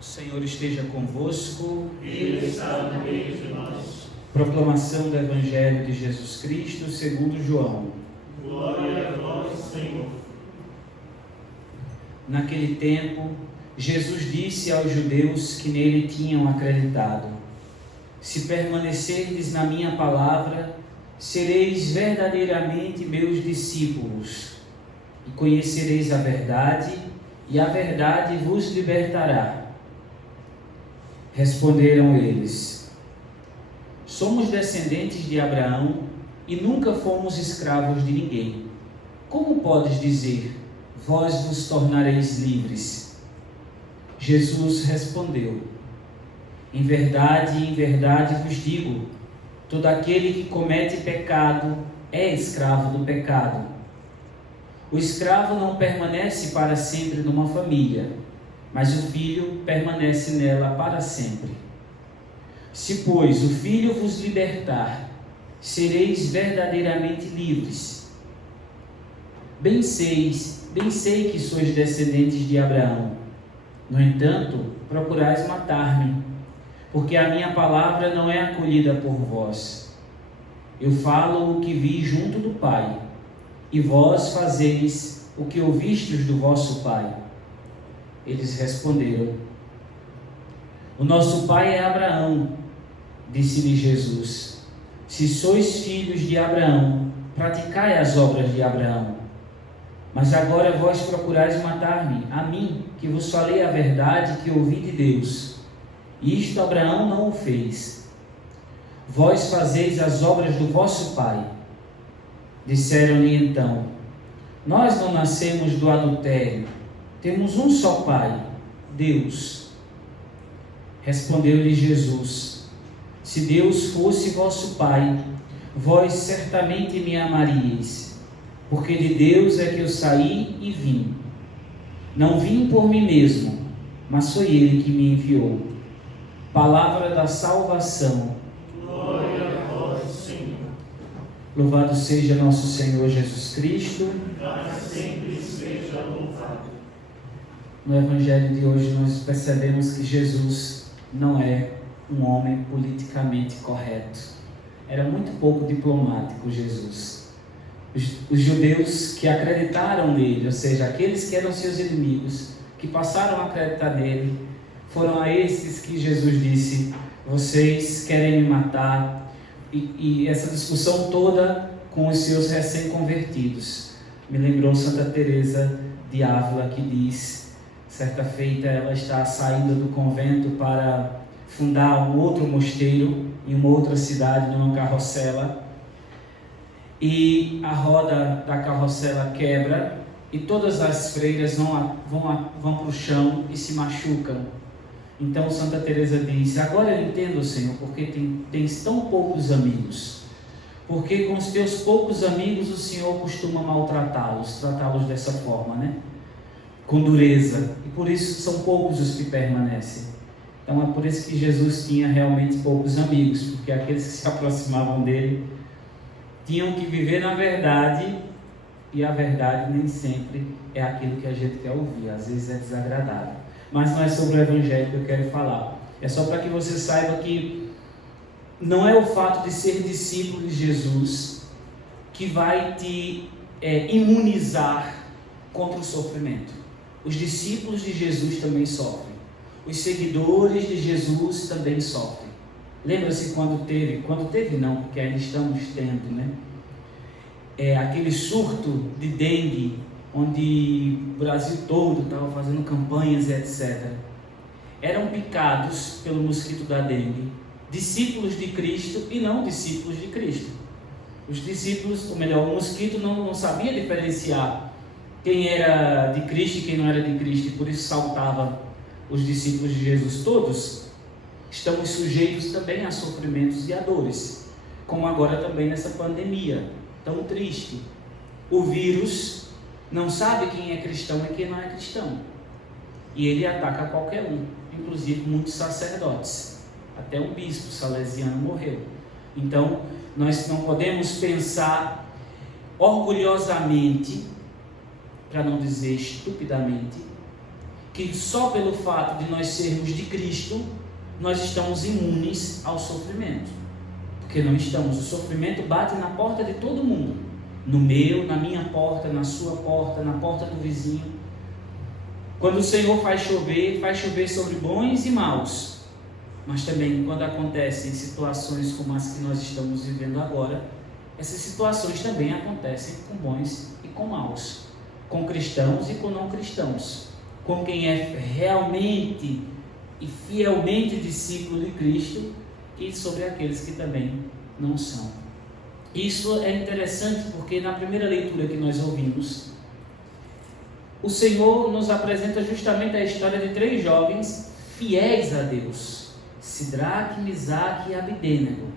O Senhor esteja convosco. Ele está no meio de nós. Proclamação do Evangelho de Jesus Cristo segundo João. Glória a vós, Senhor. Naquele tempo, Jesus disse aos judeus que nele tinham acreditado: Se permanecerdes na minha palavra, sereis verdadeiramente meus discípulos, e conhecereis a verdade, e a verdade vos libertará. Responderam eles: Somos descendentes de Abraão e nunca fomos escravos de ninguém. Como podes dizer, vós vos tornareis livres? Jesus respondeu: em verdade vos digo, todo aquele que comete pecado é escravo do pecado. O escravo não permanece para sempre numa família, mas o filho permanece nela para sempre. Se, pois, o filho vos libertar, sereis verdadeiramente livres. Bem sei que sois descendentes de Abraão. No entanto, procurais matar-me, porque a minha palavra não é acolhida por vós. Eu falo o que vi junto do Pai, e vós fazeis o que ouvistes do vosso pai. Eles responderam: O nosso pai é Abraão. Disse-lhe Jesus: Se sois filhos de Abraão, praticai as obras de Abraão. Mas agora vós procurais matar-me, a mim, que vos falei a verdade que ouvi de Deus. E isto Abraão não o fez. Vós fazeis as obras do vosso pai. Disseram-lhe então: Nós não nascemos do adultério. Temos um só pai, Deus. Respondeu-lhe Jesus: Se Deus fosse vosso pai, vós certamente me amaríeis, porque de Deus é que eu saí e vim. Não vim por mim mesmo, mas foi Ele que me enviou. Palavra da salvação. Glória a vós, Senhor. Louvado seja nosso Senhor Jesus Cristo. Para sempre seja louvado. No Evangelho de hoje nós percebemos que Jesus não é um homem politicamente correto. Era muito pouco diplomático Jesus. Os judeus que acreditaram nele, ou seja, aqueles que eram seus inimigos, que passaram a acreditar nele, foram a esses que Jesus disse: vocês querem me matar. E essa discussão toda com os seus recém-convertidos me lembrou Santa Teresa de Ávila, que diz: certa feita ela está saindo do convento para fundar um outro mosteiro em uma outra cidade, numa carrossela, e a roda da carrossela quebra e todas as freiras vão para o chão e se machucam. Então Santa Teresa diz: agora eu entendo, Senhor, porque tens tão poucos amigos, porque com os teus poucos amigos o Senhor costuma maltratá-los, tratá-los dessa forma, né? Com dureza, e por isso são poucos os que permanecem. Então é por isso que Jesus tinha realmente poucos amigos, porque aqueles que se aproximavam dele tinham que viver na verdade, e a verdade nem sempre é aquilo que a gente quer ouvir, às vezes é desagradável. Mas não é sobre o Evangelho que eu quero falar, é só para que você saiba que não é o fato de ser discípulo de Jesus que vai te imunizar contra o sofrimento. Os discípulos de Jesus também sofrem. Os seguidores de Jesus também sofrem. Lembra-se quando teve não, porque ainda estamos tendo, né? Aquele surto de dengue, onde o Brasil todo estava fazendo campanhas e etc. Eram picados pelo mosquito da dengue discípulos de Cristo e não discípulos de Cristo. Os discípulos, ou melhor, o mosquito não sabia diferenciar quem era de Cristo e quem não era de Cristo, e por isso saltava os discípulos de Jesus. Todos estamos sujeitos também a sofrimentos e a dores, como agora também nessa pandemia tão triste. O vírus não sabe quem é cristão e quem não é cristão, e ele ataca qualquer um, inclusive muitos sacerdotes. Até um bispo salesiano morreu. Então nós não podemos pensar orgulhosamente, para não dizer estupidamente, que só pelo fato de nós sermos de Cristo, nós estamos imunes ao sofrimento. Porque não estamos. O sofrimento bate na porta de todo mundo. No meu, na minha porta, na sua porta, na porta do vizinho. Quando o Senhor faz chover sobre bons e maus. Mas também quando acontecem situações como as que nós estamos vivendo agora, essas situações também acontecem com bons e com maus. Com cristãos e com não cristãos. Com quem é realmente e fielmente discípulo de Cristo e sobre aqueles que também não são. Isso é interessante porque na primeira leitura que nós ouvimos, o Senhor nos apresenta justamente a história de 3 jovens fiéis a Deus: Sidraque, Misaque e Abidênego.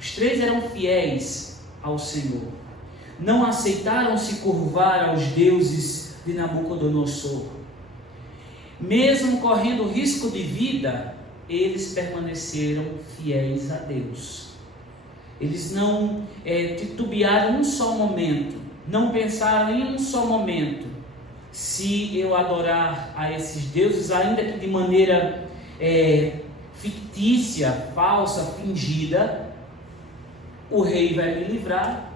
Os 3 eram fiéis ao Senhor. Não aceitaram se curvar aos deuses de Nabucodonosor. Mesmo correndo risco de vida, eles permaneceram fiéis a Deus. Eles não titubearam um só momento, não pensaram em um só momento: se eu adorar a esses deuses, ainda que de maneira fictícia, falsa, fingida, o rei vai me livrar,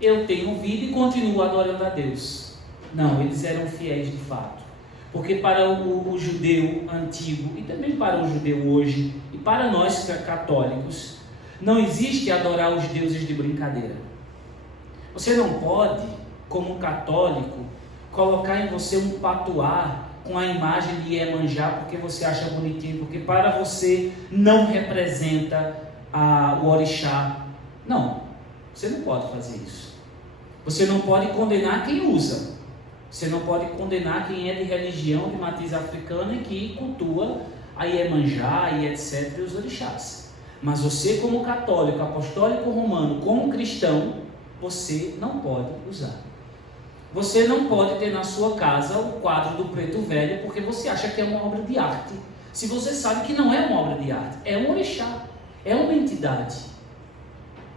eu tenho vida e continuo adorando a Deus. Não, eles eram fiéis de fato. Porque para o judeu antigo, e também para o judeu hoje, e para nós católicos, não existe adorar os deuses de brincadeira. Você não pode, como católico, colocar em você um patuá com a imagem de Iemanjá porque você acha bonitinho, porque para você não representa o orixá. Não, você não pode fazer isso. Você não pode condenar quem usa. Você não pode condenar quem é de religião de matriz africana e que cultua a Iemanjá e etc. e os orixás. Mas você, como católico, apostólico romano, como cristão, você não pode usar. Você não pode ter na sua casa o quadro do Preto Velho porque você acha que é uma obra de arte. Se você sabe que não é uma obra de arte, é um orixá, é uma entidade.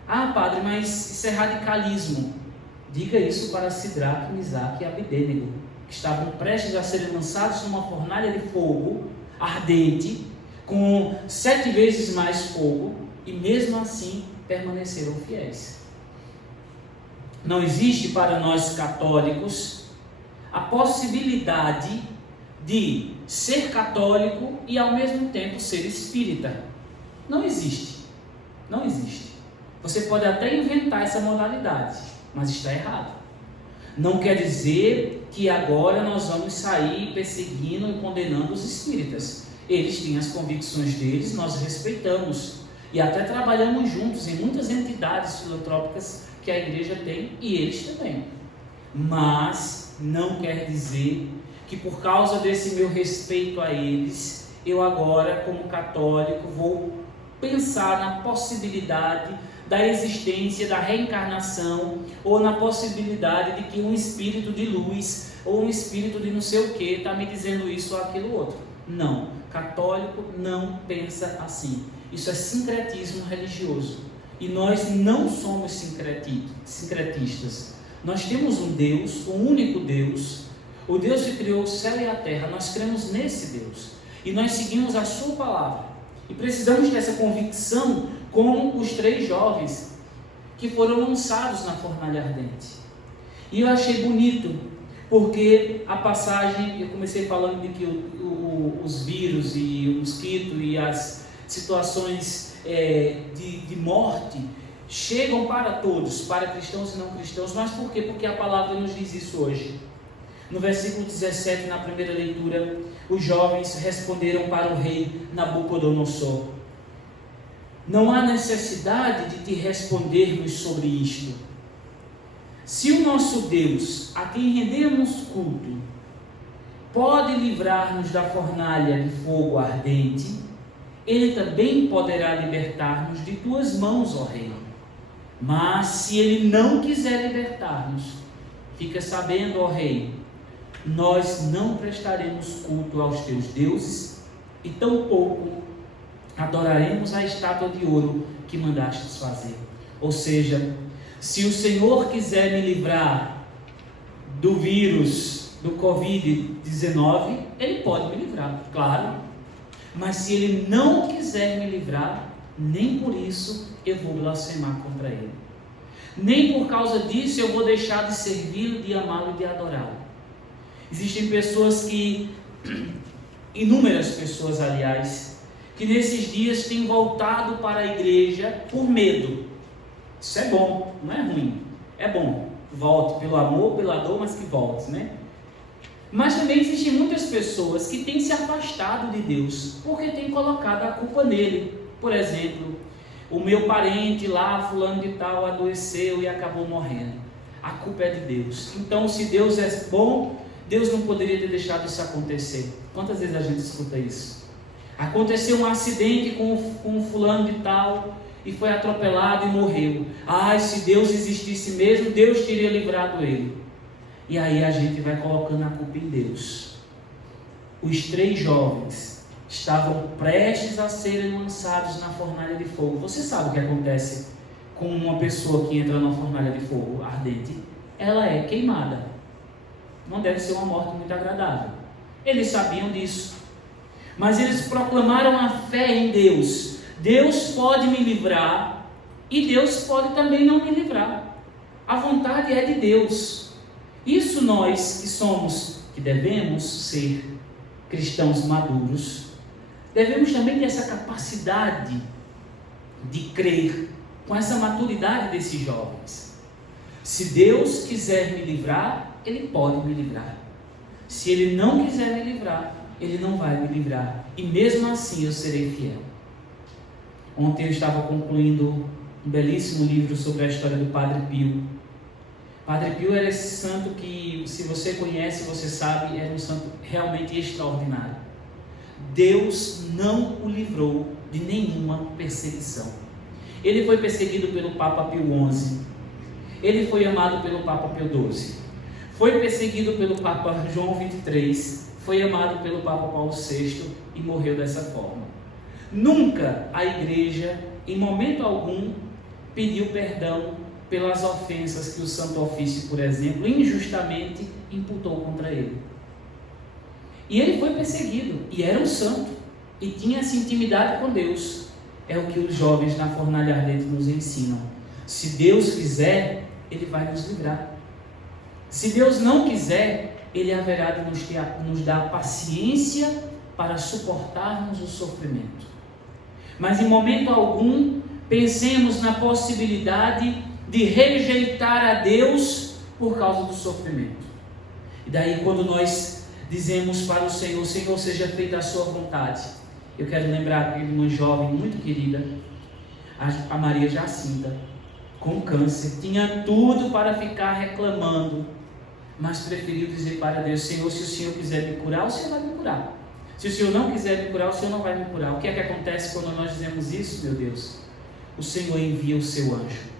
Ah, padre, mas isso é radicalismo. Diga isso para Sidraque, Misaque e Abidênego, que estavam prestes a serem lançados numa fornalha de fogo ardente, com 7 vezes mais fogo, e mesmo assim permaneceram fiéis. Não existe para nós católicos a possibilidade de ser católico e ao mesmo tempo ser espírita. Não existe. Não existe. Você pode até inventar essa modalidade, mas está errado. Não quer dizer que agora nós vamos sair perseguindo e condenando os espíritas. Eles têm as convicções deles, nós respeitamos e até trabalhamos juntos em muitas entidades filantrópicas que a igreja tem e eles também. Mas não quer dizer que por causa desse meu respeito a eles, eu agora, como católico, vou pensar na possibilidade da existência, da reencarnação, ou na possibilidade de que um espírito de luz, ou um espírito de não sei o que, está me dizendo isso ou aquilo outro. Não, católico não pensa assim. Isso é sincretismo religioso. E nós não somos sincretistas. Nós temos um Deus, um único Deus, o Deus que criou o céu e a terra. Nós cremos nesse Deus. E nós seguimos a sua palavra. E precisamos dessa convicção como os 3 jovens que foram lançados na fornalha ardente. E eu achei bonito, porque a passagem, eu comecei falando de que os vírus e o mosquito e as situações de morte chegam para todos, para cristãos e não cristãos. Mas por quê? Porque a palavra nos diz isso hoje. No versículo 17, na primeira leitura, os jovens responderam para o rei Nabucodonosor: não há necessidade de te respondermos sobre isto. Se o nosso Deus, a quem rendemos culto, pode livrar-nos da fornalha de fogo ardente, Ele também poderá libertar-nos de tuas mãos, ó rei. Mas se Ele não quiser libertar-nos, fica sabendo, ó rei, nós não prestaremos culto aos teus deuses e tampouco adoraremos a estátua de ouro que mandastes fazer. Ou seja, se o Senhor quiser me livrar do vírus do Covid-19, Ele pode me livrar, claro. Mas se Ele não quiser me livrar, nem por isso eu vou blasfemar contra Ele. Nem por causa disso eu vou deixar de servi-lo, de amá-lo e de adorá-lo. Existem pessoas inúmeras pessoas, aliás, que nesses dias têm voltado para a igreja por medo. Isso é bom, não é ruim, é bom. Volte pelo amor, pela dor, mas que volte, né? Mas também existem muitas pessoas que têm se afastado de Deus, porque têm colocado a culpa nele. Por exemplo, o meu parente lá, fulano de tal, adoeceu e acabou morrendo. A culpa é de Deus. Então, se Deus é bom, Deus não poderia ter deixado isso acontecer. Quantas vezes a gente escuta isso? Aconteceu um acidente com um fulano de tal e foi atropelado e morreu. Ah, se Deus existisse mesmo, Deus teria livrado ele. E aí a gente vai colocando a culpa em Deus. Os 3 jovens estavam prestes a serem lançados na fornalha de fogo. Você sabe o que acontece com uma pessoa que entra na fornalha de fogo ardente? Ela é queimada. Não deve ser uma morte muito agradável. Eles sabiam disso. Mas eles proclamaram a fé em Deus. Deus pode me livrar e Deus pode também não me livrar. A vontade é de Deus. Isso nós que devemos ser cristãos maduros, devemos também ter essa capacidade de crer com essa maturidade desses jovens. Se Deus quiser me livrar, Ele pode me livrar. Se Ele não quiser me livrar, Ele não vai me livrar. E mesmo assim eu serei fiel. Ontem eu estava concluindo um belíssimo livro sobre a história do Padre Pio. Padre Pio era esse santo que, se você conhece, você sabe, era um santo realmente extraordinário. Deus não o livrou de nenhuma perseguição. Ele foi perseguido pelo Papa Pio XI. Ele foi amado pelo Papa Pio XII. Foi perseguido pelo Papa João XXIII. Foi amado pelo Papa Paulo VI e morreu dessa forma. Nunca a igreja, em momento algum, pediu perdão pelas ofensas que o Santo Ofício, por exemplo, injustamente imputou contra ele. E ele foi perseguido, e era um santo, e tinha essa intimidade com Deus. É o que os jovens na fornalha ardente nos ensinam. Se Deus quiser, Ele vai nos livrar. Se Deus não quiser, Ele haverá de nos dar paciência para suportarmos o sofrimento. Mas em momento algum, pensemos na possibilidade de rejeitar a Deus por causa do sofrimento. E daí quando nós dizemos para o Senhor, Senhor, seja feita a sua vontade. Eu quero lembrar de uma jovem muito querida, a Maria Jacinta, com câncer, tinha tudo para ficar reclamando, mas preferiu dizer para Deus, Senhor, se o Senhor quiser me curar, o Senhor vai me curar. Se o Senhor não quiser me curar, o Senhor não vai me curar. O que é que acontece quando nós dizemos isso, meu Deus? O Senhor envia o seu anjo.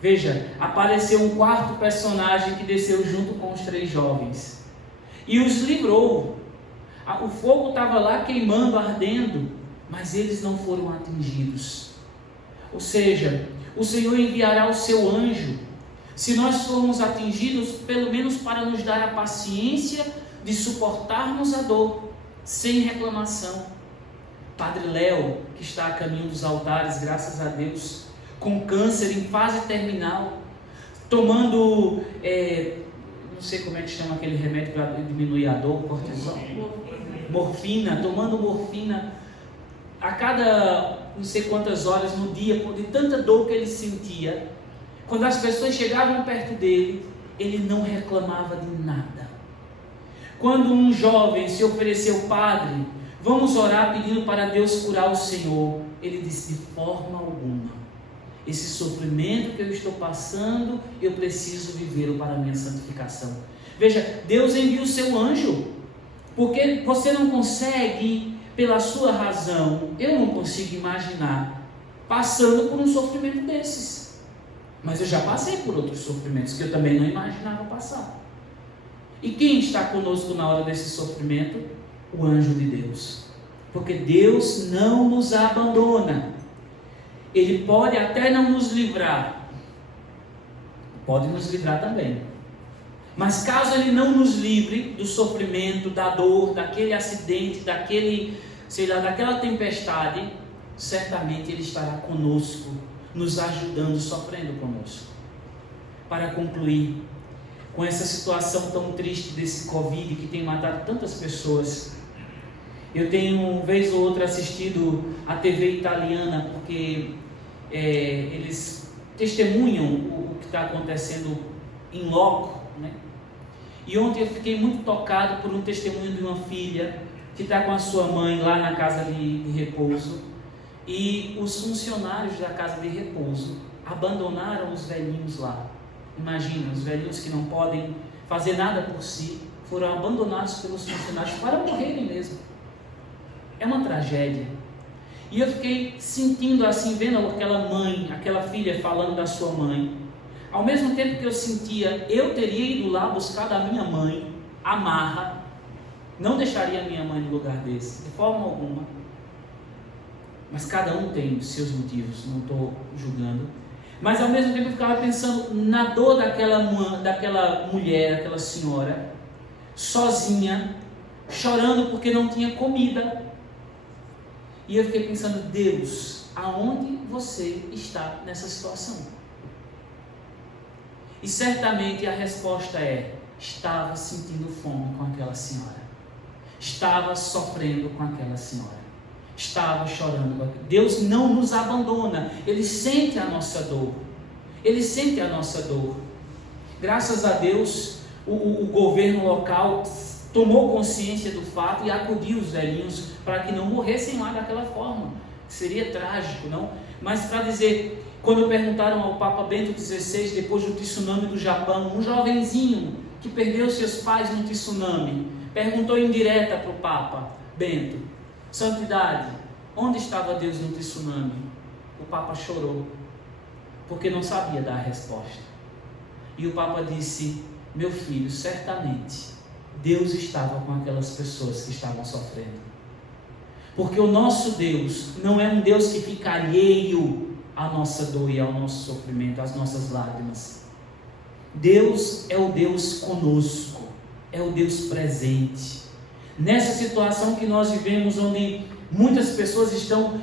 Veja, apareceu um 4º personagem que desceu junto com os 3 jovens e os livrou. O fogo estava lá queimando, ardendo, mas eles não foram atingidos. Ou seja, o Senhor enviará o seu anjo, se nós formos atingidos, pelo menos para nos dar a paciência de suportarmos a dor, sem reclamação. Padre Léo, que está a caminho dos altares, graças a Deus, com câncer em fase terminal, tomando, não sei como é que chama aquele remédio para diminuir a dor, cortisol, morfina, tomando morfina a cada não sei quantas horas no dia, de tanta dor que ele sentia. Quando as pessoas chegavam perto dele, ele não reclamava de nada. Quando um jovem se ofereceu, padre, vamos orar pedindo para Deus curar o Senhor, ele disse, de forma alguma. Esse sofrimento que eu estou passando, eu preciso vivê-lo para a minha santificação. Veja, Deus envia o seu anjo, porque você não consegue, pela sua razão, eu não consigo imaginar, passando por um sofrimento desses. Mas eu já passei por outros sofrimentos que eu também não imaginava passar. E quem está conosco na hora desse sofrimento? O anjo de Deus. Porque Deus não nos abandona. Ele pode até não nos livrar, pode nos livrar também. Mas caso Ele não nos livre do sofrimento, da dor, daquele acidente, daquela tempestade, certamente Ele estará conosco, nos ajudando, sofrendo conosco. Para concluir, com essa situação tão triste desse Covid que tem matado tantas pessoas, eu tenho, vez ou outra, assistido a TV italiana, porque eles testemunham o que está acontecendo em loco, né? E ontem eu fiquei muito tocado por um testemunho de uma filha que está com a sua mãe lá na casa de repouso, e os funcionários da casa de repouso abandonaram os velhinhos lá. Imagina, os velhinhos que não podem fazer nada por si, foram abandonados pelos funcionários para morrerem mesmo. É uma tragédia. E eu fiquei sentindo assim, vendo aquela mãe, aquela filha falando da sua mãe. Ao mesmo tempo que eu sentia, eu teria ido lá buscar da minha mãe a marra, não deixaria a minha mãe no lugar desse, de forma alguma. Mas cada um tem os seus motivos, não estou julgando. Mas ao mesmo tempo eu ficava pensando na dor daquela mulher, daquela senhora, sozinha, chorando porque não tinha comida. E eu fiquei pensando, Deus, aonde você está nessa situação? E certamente a resposta estava sentindo fome com aquela senhora, estava sofrendo com aquela senhora, estava chorando com aquela. Deus não nos abandona, Ele sente a nossa dor, Ele sente a nossa dor. Graças a Deus, o governo local tomou consciência do fato e acudiu os velhinhos para que não morressem lá daquela forma. Seria trágico, não? Mas para dizer, quando perguntaram ao Papa Bento XVI, depois do tsunami do Japão, um jovenzinho que perdeu seus pais no tsunami, perguntou em direta para o Papa Bento: Santidade, onde estava Deus no tsunami? O Papa chorou, porque não sabia dar a resposta. E o Papa disse: meu filho, certamente Deus estava com aquelas pessoas que estavam sofrendo. Porque o nosso Deus não é um Deus que fica alheio à nossa dor e ao nosso sofrimento, às nossas lágrimas. Deus é o Deus conosco, é o Deus presente. Nessa situação que nós vivemos, onde muitas pessoas estão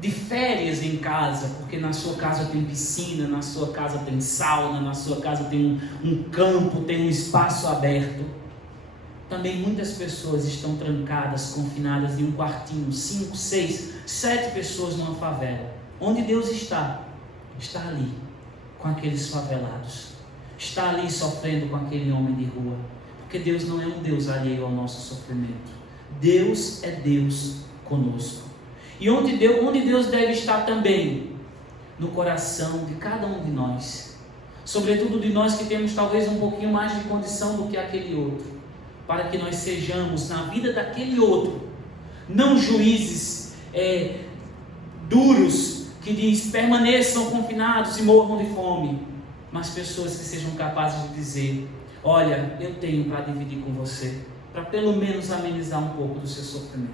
de férias em casa, porque na sua casa tem piscina, na sua casa tem sauna, na sua casa tem um campo, tem um espaço aberto. Também muitas pessoas estão trancadas, confinadas em um quartinho, 5, 6, 7 pessoas numa favela. Onde Deus está? Está ali, com aqueles favelados. Está ali sofrendo com aquele homem de rua. Porque Deus não é um Deus alheio ao nosso sofrimento. Deus é Deus conosco. E onde Deus deve estar também? No coração de cada um de nós. Sobretudo de nós que temos talvez um pouquinho mais de condição do que aquele outro. Para que nós sejamos, na vida daquele outro, não juízes duros, que diz, permaneçam confinados e morram de fome, mas pessoas que sejam capazes de dizer, olha, eu tenho para dividir com você, para pelo menos amenizar um pouco do seu sofrimento.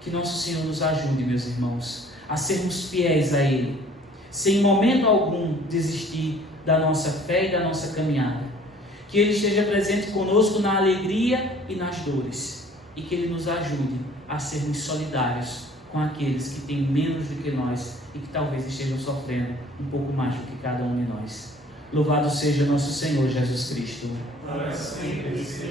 Que nosso Senhor nos ajude, meus irmãos, a sermos fiéis a Ele, sem em momento algum desistir da nossa fé e da nossa caminhada. Que Ele esteja presente conosco na alegria e nas dores, e que Ele nos ajude a sermos solidários com aqueles que têm menos do que nós e que talvez estejam sofrendo um pouco mais do que cada um de nós. Louvado seja nosso Senhor Jesus Cristo. Para sempre.